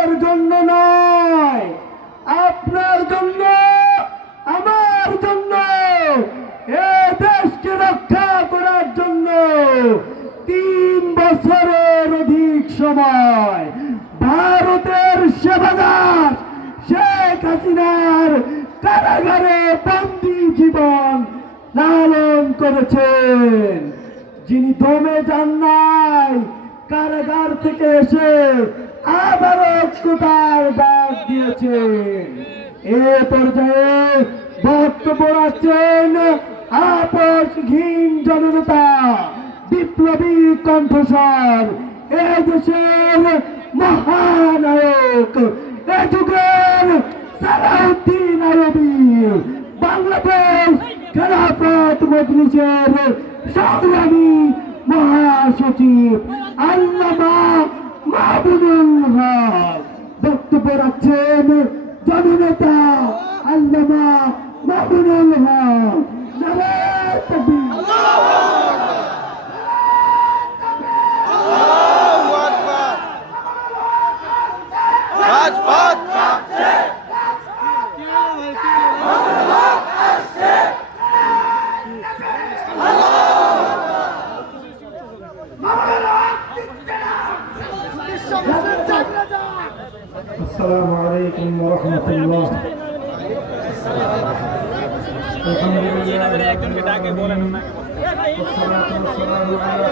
নিজের জন্য নয়, আপনার জন্য, আমার জন্য, এ দেশকে রক্ষা করার জন্য 3 বছরের অধিক সময় ভারতের সেবাদার শেখ হাসিনার কারাগারে বন্দী জীবন লালন করেছেন। যিনি দমে যান নাই, কারাগার থেকে এসে আবারও কোটার ডাক দিয়েছেন। এ পর্যায়ে বক্তব্য রাখছেন আপসহীন জননেতা, বিপ্লবী কণ্ঠস্বর, এ দেশের মহানায়ক, এ যুগের সালাউদ্দিন আইয়ুবী, বাংলাদেশ খেলাফত মজলিসের সংগ্রামী মহাসচিব আল্লামা মামুনুল হক। বক্তব্য রাখছেন জননেতা আল্লামা মামুনুল হক। নারায়ে তাকবীর। السلام عليكم ورحمة الله. الحمد لله والصلاة والسلام على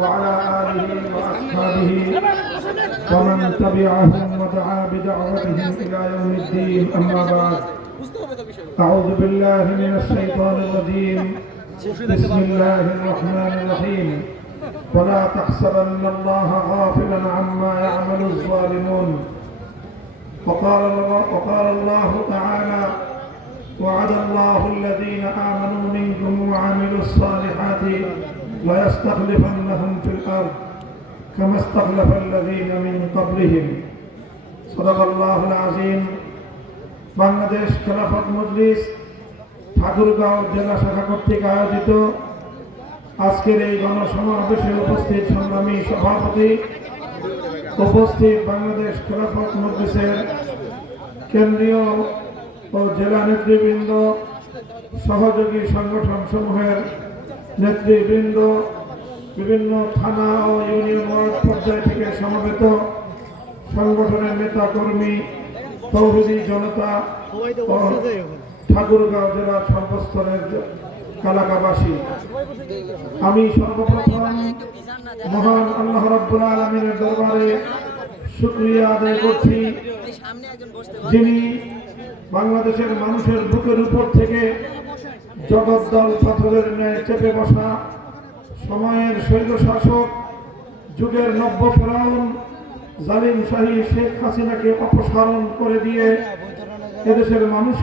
وعلى آله وأصحابه ومن تبعهم ودعا بدعوتهم إلى يوم الدين. أما بعد، أعوذ بالله من الشيطان الرجيم. بسم الله الرحمن الرحيم. ولا تحسبن الله غافلا عما يعمل الظالمون. وقال الله تعالى: وعد الله الذين آمنوا منكم وعملوا الصالحات ليستخلفنهم في الأرض كما استخلف الذين من قبلهم. صدق الله العظيم. বাংলাদেশ খেলাফত মজলিস ঠাকুরগাঁও জেলা শাখা কর্তৃক আয়োজিত আজকের এই গণসমাবেশে উপস্থিত সংগ্রামী সভাপতি, উপস্থিত বাংলাদেশ খেলাফত মজলিসের কেন্দ্রীয় ও জেলা নেতৃবৃন্দ, সহযোগী সংগঠন সমূহের নেতৃবৃন্দ, বিভিন্ন থানা ও ইউনিয়ন ওয়ার্ড পর্যায় থেকে সমবেত সংগঠনের নেতা কর্মী, তৌহিদি জনতা ও ঠাকুরগাঁও জেলার সর্বস্তরের এলাকাবাসী, আমি সর্বপ্রথম মহান আল্লাহ রাব্বুল আলামিনের দরবারে শুকরিয়া আদায় করছি, যিনি বাংলাদেশের মানুষের বুকের উপর থেকে জগদ্দল পাথরের ন্যায় চেপে বসা সময়ের স্বৈরশাসক, যুগের নব্য ফেরাউন জালিম শাহী শেখ হাসিনাকে অপসারণ করে দিয়ে এদেশের মানুষ